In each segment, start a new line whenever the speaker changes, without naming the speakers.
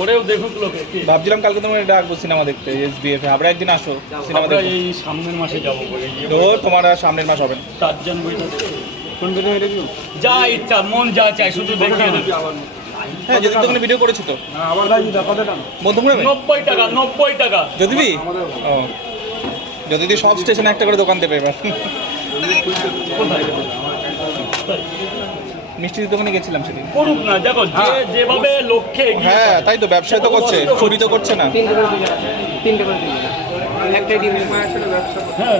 ওরেও দেখুক লোকে
ভাবছিলাম কালকে তোমার ডাকবো সিনেমা দেখতে এসবিএফ এ। আমরা একদিন আসো সিনেমা দেখতে
এই সামনের মাসে যাব বলে
তো তোমার আর সামনের মাস হবে না।
চারজন বইটা কোন ভিডিও যা ইচ্ছা মন যা চায় শুধু দেখিয়ে দেবে।
হ্যাঁ যদি তো ভিডিও করেছ তো। মধ্যমগ্রামে?
নব্বই টাকা নব্বই টাকা।
যদিবি ও। যদিদি সব স্টেশনে একটা করে দোকান দেবে এবার।
কোথায়?
মিষ্টির দোকানে গেছিলাম সেদিন।
করুক না দেখো যে যেভাবে লক্ষ্যে এগিয়ে
হ্যাঁ তাই তো ব্যবসায় তো করছে চুরি তো করছে না।
তিনটে করে দিবে তিনটে করে একটাই ডিম
হ্যাঁ।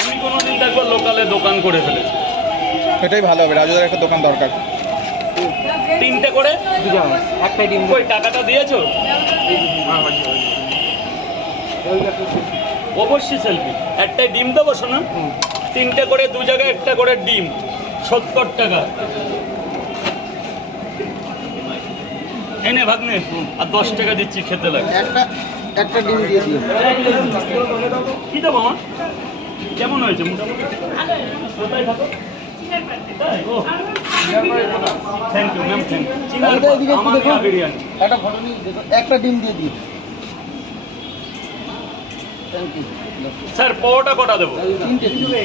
আমি কোনোদিন দেখব লোকালে দোকান করে ফেলেছি।
এটাই ভালো হবে রাজুদার একটা দোকান দরকার।
তিনটে করে?
একটাই ডিম
কই টাকাটা দিয়েছ? অবশ্যই সেলফি। একটাই ডিম দেবো শোনা তিনটে করে দু জায়গায় একটা করে ডিম। সত্তর টাকা। এনে ভাগ্নে আর দশ টাকা দিচ্ছি খেতে লাগে
একটা একটা ডিম দিয়ে দিও।
কি দেবো আমার? কেমন হয়েছে? মোটামুটি কোথায় থাকো
একটু ডিম দিয়ে ইউ
স্যার পরোটা কটা দেবো
তিনটে দিবে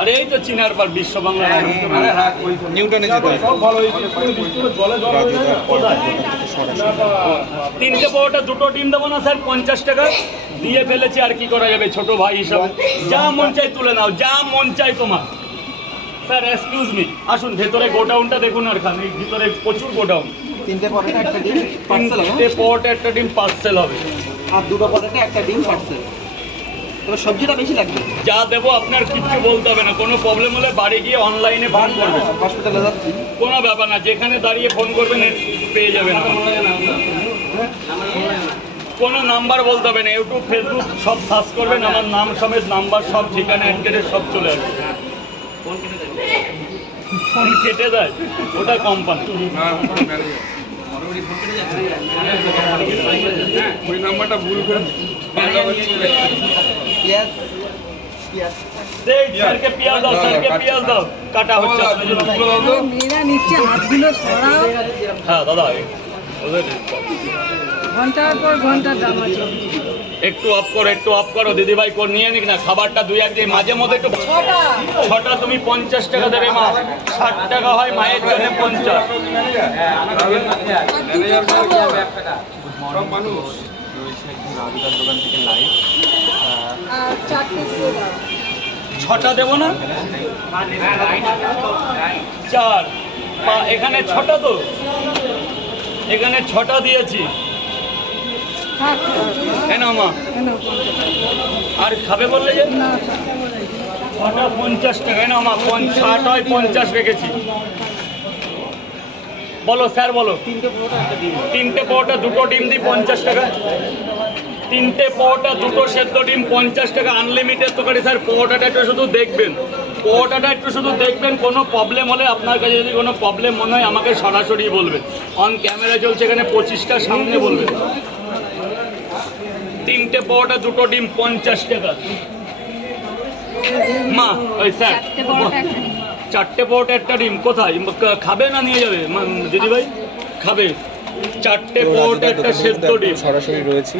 আরে এই তো চিনার পর বিশ্ব বাংলা
নিউটনে হবে?
তিনটে দুটো ডিম দেবো না স্যার পঞ্চাশ টাকা দিয়ে ফেলেছি আর কি করা যাবে ছোট ভাই হিসাবে যা মন চাই তুলে নাও যা মন চাই তোমার স্যার এক্সকিউজ মি আসুন ভেতরে গোডাউনটা দেখুন আর খান এই ভিতরে প্রচুর গোডাউন
তিনটে পরোটা একটা ডিম পার্সেল
তিনটে পরোটা একটা ডিম পার্সেল হবে
আর দুটো পরোটা একটা ডিম পার্সেল তবে সবজিটা বেশি লাগবে।
যা দেবো আপনার কিচ্ছু বলতে হবে না। কোনো প্রবলেম হলে বাড়ি গিয়ে অনলাইনে ফোন করবেন।
হসপিটালে যাচ্ছি।
কোনো ব্যাপার না যেখানে দাঁড়িয়ে ফোন করবেন পেয়ে যাবেন। কোনো নাম্বার বলতে হবে না। ইউটিউব ফেসবুক সব সার্চ করবেন। আমার নাম সমেত নাম্বার সব ঠিকানা অ্যাড্রেস সব চলে আসবে। ফোন কেটে দেয়। ওটা কোম্পানি
ওই নাম্বারটা ভুল করে
পেঁয়াজ।
হ্যাঁ
ঘণ্টার পর ঘণ্টা
একটু অফ করো একটু অফ করো। দিদিভাই কর নিয়ে নিক না খাবারটা দুই একদিন মাঝে মধ্যে একটু ছটা। তুমি পঞ্চাশ টাকা দেবে মা। ষাট টাকা হয় মায়ের জন্য পঞ্চাশ।
সব মানুষ।
আর
ছটা দেবো না? চার। এখানে ছটা তো? এখানে ছটা দিয়েছি। কেন মা। আর খাবে বললে যে? ছটা পঞ্চাশ টাকা। না মা ষাট হয় পঞ্চাশ রেখেছি। বলো, স্যার বলো।
তিনটে পরোটা
দুটো ডিম দিই পঞ্চাশ টাকা। তিনটে পরোটা দুটো সেদ্ধ ডিম পঞ্চাশ টাকা আনলিমিটেড তরকারি। স্যার পরোটাটা একটু শুধু দেখবেন। পরোটাটা একটু শুধু দেখবেন কোনো প্রবলেম হলে আপনার কাছে যদি কোনো প্রবলেম মনে হয় আমাকে সরাসরি বলবেন। অন ক্যামেরা চলছে এখানে পঁচিশটার সামনে বলবেন। তিনটে পরোটা দুটো ডিম পঞ্চাশ টাকা। মা ওই স্যার
চারটে পরোটা একটা
চারটে পরোটা একটা ডিম। কোথায়? খাবে না নিয়ে যাবে? দিদিভাই? খাবে। চারটে
তো
পরোটা একটা সেদ্ধ ডিম।
সরাসরি রয়েছি।